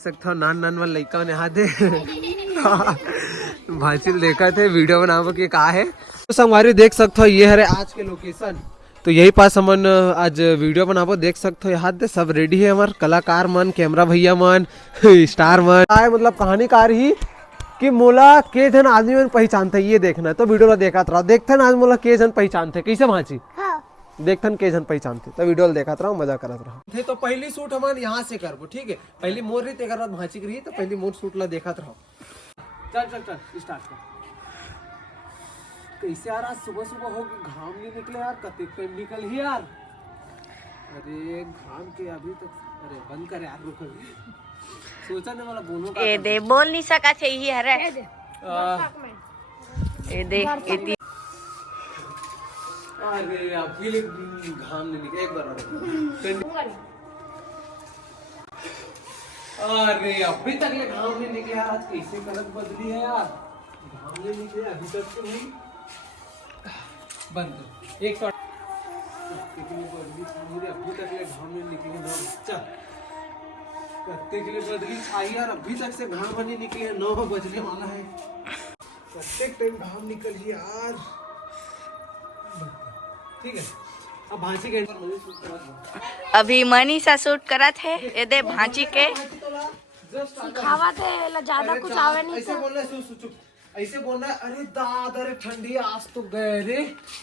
सकता नान नान वाला लड़का ने हाथ भांचिल देखा थे वीडियो बनावो के कहा है तो संगवारी देख सकते हो ये है आज के लोकेशन। तो यही पास हमन आज वीडियो बनाबो देख सकते हो यहाँ दे सब रेडी है हमार कलाकार मन कैमरा भैया मन स्टार मन आए मतलब कहानीकार ही कि मोला के जन आदमी मन पहचानते ये देखना तो वीडियो ला देखा रहा देखते आज मोला के जन पहचानते कैसे भांची देखथन के जन पहचानते तो वीडियो देखत रहो मजा करत रहो। तो पहली शूट हमन यहाँ से करबो ठीक है पहली मोर रही तेकर बाद भांची रही तो पहली मोर शूट ला देखत रहो। चल चल चल स्टार्ट कर। कैसे यार आज सुबह सुबह हो गई घाम नहीं निकले यार कते टाइम निकल ही यार। अरे घाम के अभी तक अरे बंद कर यार रुक सोचा ने वाला बोलो का ए दे बोल नहीं सका थे ही हरे ए दे इतनी अरे अभी घाम नहीं निकले एक बार अरे अभी तक ले घाम नहीं निकले यार आज कैसे कलर बदली है यार घाम नहीं निकले अभी तक तो नहीं बंद एक शॉट अभी तक ले घाम नहीं निकले चल कत्ते के लिए बदली छाई यार अभी तक से घाम नहीं निकले 9 बजने वाला है प्रत्येक टाइम घाम निकल ही यार ठीक है अब भांची के अभी मनीषा शूट करा थे ये दे भांची के खावा थे ज्यादा कुछ आवे नहीं ऐसे बोलना ऐसे बोलना अरे दादा रे ठंडी आज तो गए रे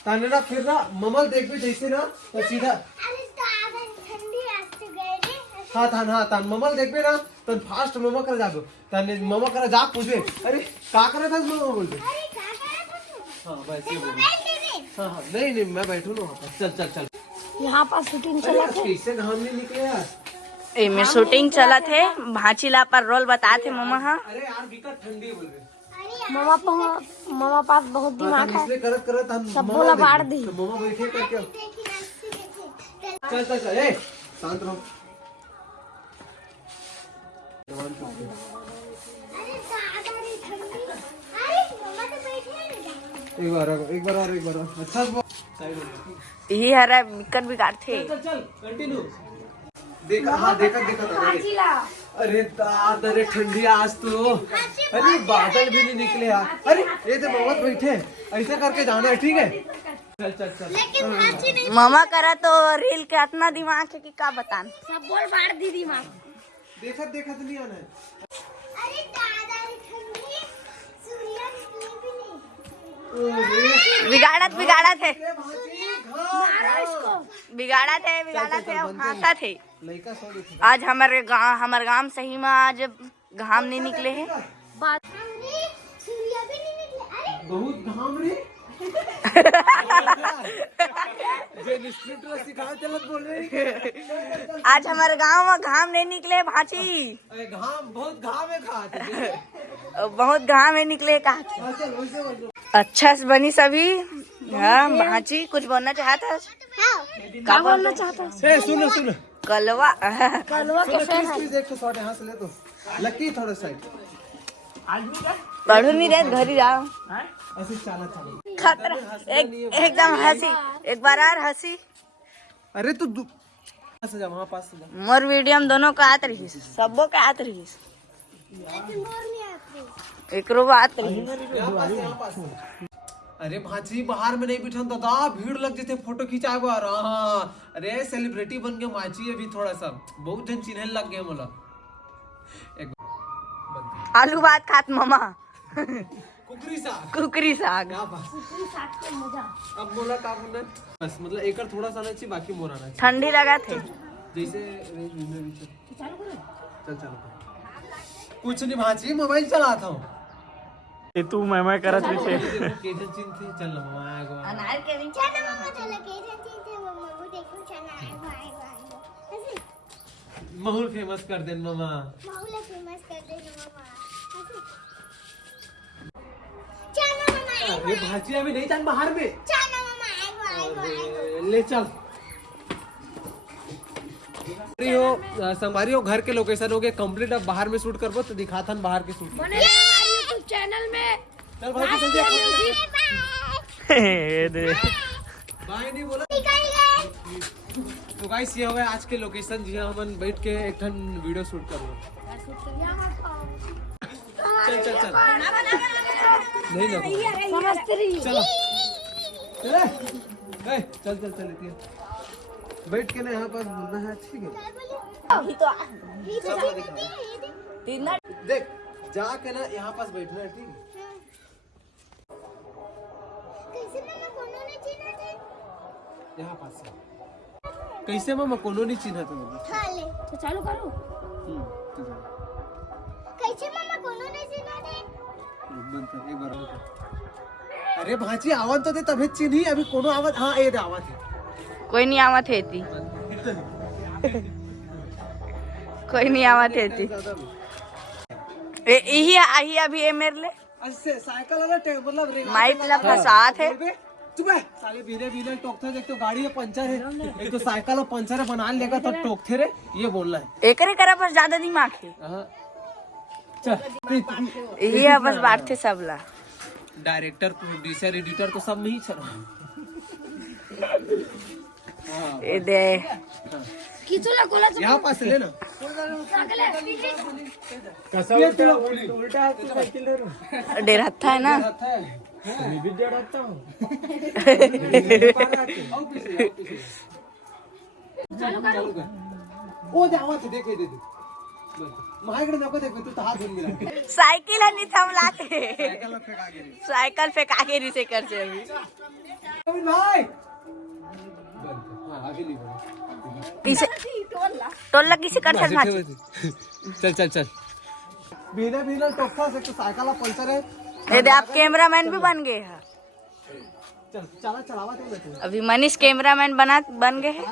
ताने ना फिर ना ममल देख भी जैसे ना तो सीधा अरे दादा ठंडी आज तो गए रे हाँ तान ममल देख भी ना तो फास्ट ममा कर जाबो ताने ममा कर जा पूछे अरे का करे था ममा बोलते अरे क्या कर रहा तू हां बस ये बोल हाँ नहीं मैं बैठू ना चल चल चल यहाँ पर शूटिंग चला थे कैसे घाम नहीं निकले यार ए में शूटिंग चला थे भांची ला पर रोल बता थे मम्मा हाँ अरे यार बिकट ठंडी बोल रहे मामा पास बहुत दिमाग है इसलिए करत हम सब बोला बाढ़ दी तो मामा बैठे करके चल चल चल ए शांत रहो एक बार अच्छा साइड ये हरा विकट बिगाड़ थे चल चल कंटिन्यू देखा अरे दादा रे ठंडी आज तो अरे बादल भी नहीं निकले यार अरे ये तो बहुत बैठे ऐसे करके जाना है ठीक है चल चल चल मामा करा तो रील का इतना दिमाग है कि क्या बतान सब बोल बाढ़ दी दिमाग देखा तो नहीं आना है अरे दादा रे ठंडी सूर्य निकली भी नहीं बिगाड़ा थे मारो इसको बिगाड़ा थे हंसा थे लड़का सो देखो आज हमारे गांव सही में आज घाम नहीं निकले हैं बात सूर्य भी नहीं निकले अरे बहुत घाम रे जे स्क्रिप्ट सिखा चलत बोल रहे आज हमारे गांव में घाम नहीं निकले भाची अरे घाम बहुत घाम है खा बहुत घाम है निकले कहा चल वैसे बोल अच्छा से बनी सभी हाँ भाची कुछ बोलना चाहता क्या बोलना चाहता ए सुन कलवा कलवा के फैन है देख तो शॉट यहाँ से ले तो लकी थोड़ा साइड पढ़ू नहीं रहे घर ही जाओ ऐसे चाला खतरा एकदम हंसी एक बार और हंसी अरे तू से जा वहाँ पास से जा मोर वीडियो में दोनों का आत रही सबो का आत रही एक आत रही अरे भांजी बाहर में नहीं बिठा दादा भीड़ लग जाते फोटो खिंचाए बार हाँ अरे सेलिब्रिटी बन के माची अभी थोड़ा सा बहुत जन चिन्हने लग गए मोला आलू भात खात मामा कुकरी साग साग मजा अब मोला का बोलना बस मतलब एकड़ थोड़ा सा नहीं बाकी मोरा ना ठंडी लगा थे जैसे चल कुछ नहीं भांजी मोबाइल चलाता हूँ तू मैं करत रही केजन चिन थी चल मम्मा आगो अनार के भी चलो मम्मा चलो केजन चीज है मम्मा वो देखो चना आएगा ऐसे महूल फेमस कर देन मम्मा माहौल फेमस कर दे मम्मा चलो मम्मा अरे भांजी अभी नहीं जान बाहर में चलो मम्मा आएगा ले चल संगवारी हो घर के लोकेशन हो गए कंप्लीट अब बाहर में शूट करबो तो दिखाता बाहर के शूट बने हमारे YouTube चैनल में चल भाई चल दे बाय नहीं बोला निकल गए तो गाइस ये हो गया आज के लोकेशन जहाँ हम बैठ के एक वीडियो शूट कर रहे हैं। चल चल चल नहीं लगो चलो चले चल चल चल लेती है बैठ के ना यहाँ पर बोलना है ठीक है देख जाके ना यहाँ पास बैठना है ठीक है यहाँ पास से कैसे मामा कोनो नहीं चिन्हा तुम्हें तो चालू करो तो जा। कैसे मामा कोनो नहीं चिन्हा थे बंद कर एक बार बंद कर। अरे भाची आवाज तो दे तभी चिन्ही अभी कोनो आवाज हाँ ये दे आवाज है कोई नहीं आवत है ती कोई नहीं आवत है ती यही आही अभी ये मेरे ले ऐसे साइकिल वाला मतलब माइट ला फसात है चुप है साले बीने बीने टोकते देख तो गाड़ी में पंचर है एक तो साइकिल और पंचर है बना लेगा तो टोकते रे ये बोलना है एकरे करा पर ज्यादा दिमाग है हाँ। चल ये बस बात थे सब ला डायरेक्टर प्रोड्यूसर एडिटर तो सब में ही चल ये दे यहाँ पास से ले ना उल्टा डेर हत्था है ना ओ जावा थे देख दे माझ्याकडे नको देख तू हात धुवून गेला साइकिल है नहीं थमला के सायकल फेका गेली साइकिल फेंका के रिसे कर से अभी कविन भाई हां आगे ली किसे टोला किसे कर छल भाजी चल चल चल बिना बिना टोकता से तो साइकिल पंचर है ये दे आप कैमरामैन भी बन गए हैं चल चला चलावा दे अभी मनीष कैमरामैन बन गए हैं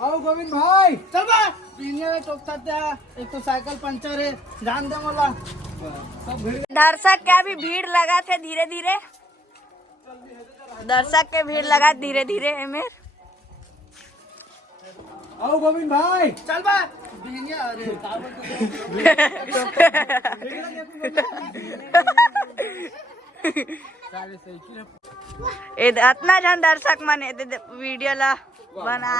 आओ गोविंद भाई चल बा पीने में टोकता था एक तो साइकिल पंचर है ध्यान दे मोला सब भिड़ दर्शक क्या भी भीड़ लगा थे धीरे धीरे दर्शक के भीड़ लगा धीरे धीरे मेर आओ गोविंद भाई चल बा पीने अरे इतना जन दर्शक मने वीडियो ला बना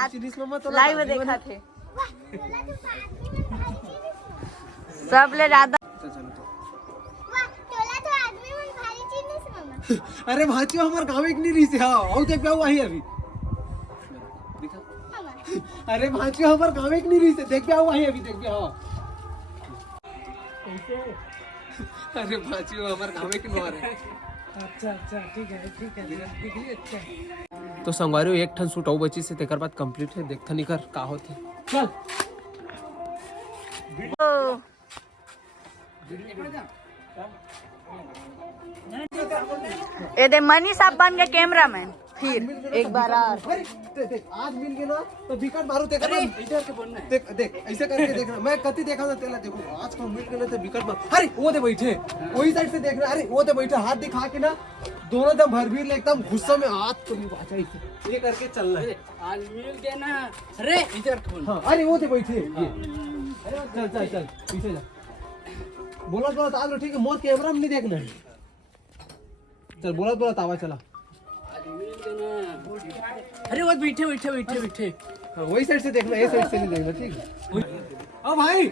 लाइव देखा थे सब ले ज्यादा अरे भाची हमारे गाँव एक नहीं रही से हाँ आओ देख पाऊ आई अभी दिखा अरे भाची हमारे गाँव एक नहीं रही से देख पाऊ आई अभी देख हाँ अरे भाची हमारे गाँव एक नहीं है अच्छा अच्छा ठीक है अच्छा तो संगवारी एक ठन सूट आउ बची से तेकर बाद कंप्लीट है देखता नहीं कर का होते चल ये दे मनीष आप बन गए कैमरामैन फिर एक बार और अरे देख आज मिल गए ना तो विकट मारू तेकर देख देख ऐसे करके देखना मैं कति देखा था तेला देखो आज को मिल गए तो विकट मार अरे वो दे बैठे वही साइड से देखना अरे वो दे बैठे हाथ दिखा के ना दोनों दम भरभीर ले एकदम गुस्सा में हाथ तो नहीं बाचा इसे ये करके चलना है आज मिल गए ना अरे इधर कौन हाँ अरे वो दे बैठे ये अरे चल चल चल पीछे जा बोला बोला आलो ठीक है मोर कैमरा में नहीं देखना है चल बोला तावा चला आज मिल गए ना अरे वो बैठे बैठे बैठे बैठे हाँ, वही साइड से देखना ये साइड से नहीं देखना ठीक है ओ भाई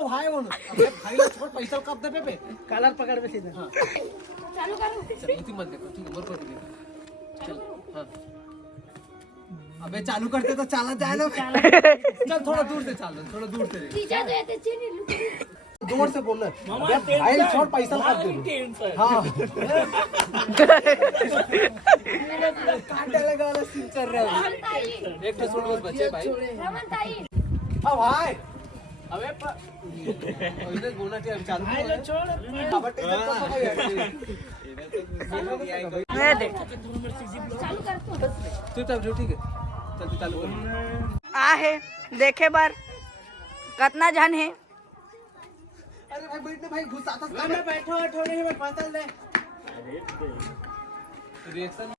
ओ भाई वो अबे भाई ला छोड़ पैसा कब दे पे कलर पकड़ में सीधा हाँ चालू करो चल इतनी मत देखो ठीक है मत देखो चल हाँ अबे चालू करते तो चला जाए ना चल थोड़ा दूर से चल थोड़ा दूर से टीचर तो ये चीनी जोर से बोलना भाई छोड़ पैसा कब दे हाँ कांटे लगा वाला सीन चल रहा है एक तो छोड़ बस बचे भाई रमन ताई अब भाई अबे इधर बोलना चाहिए चालू छोड़ मैं देख चालू कर तू तब ठीक है चल तू चालू कर आ है देखे बार कितना जन है अरे भाई बैठने भाई घुस आता मैं बैठो नहीं मैं फसल दे रिएक्शन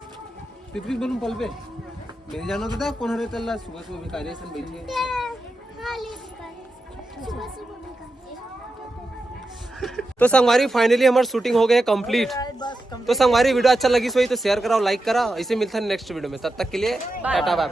तितली बनूं पल पे मेरे जानो तो था कौन हरे तल्ला सुबह सुबह भी कार्यसन बैठे तो संगवारी फाइनली हमारी शूटिंग हो गई है कंप्लीट तो संगवारी वीडियो अच्छा लगी सो तो शेयर कराओ लाइक करा ऐसे मिलता है नेक्स्ट वीडियो में तब तक के लिए टाटा बाय।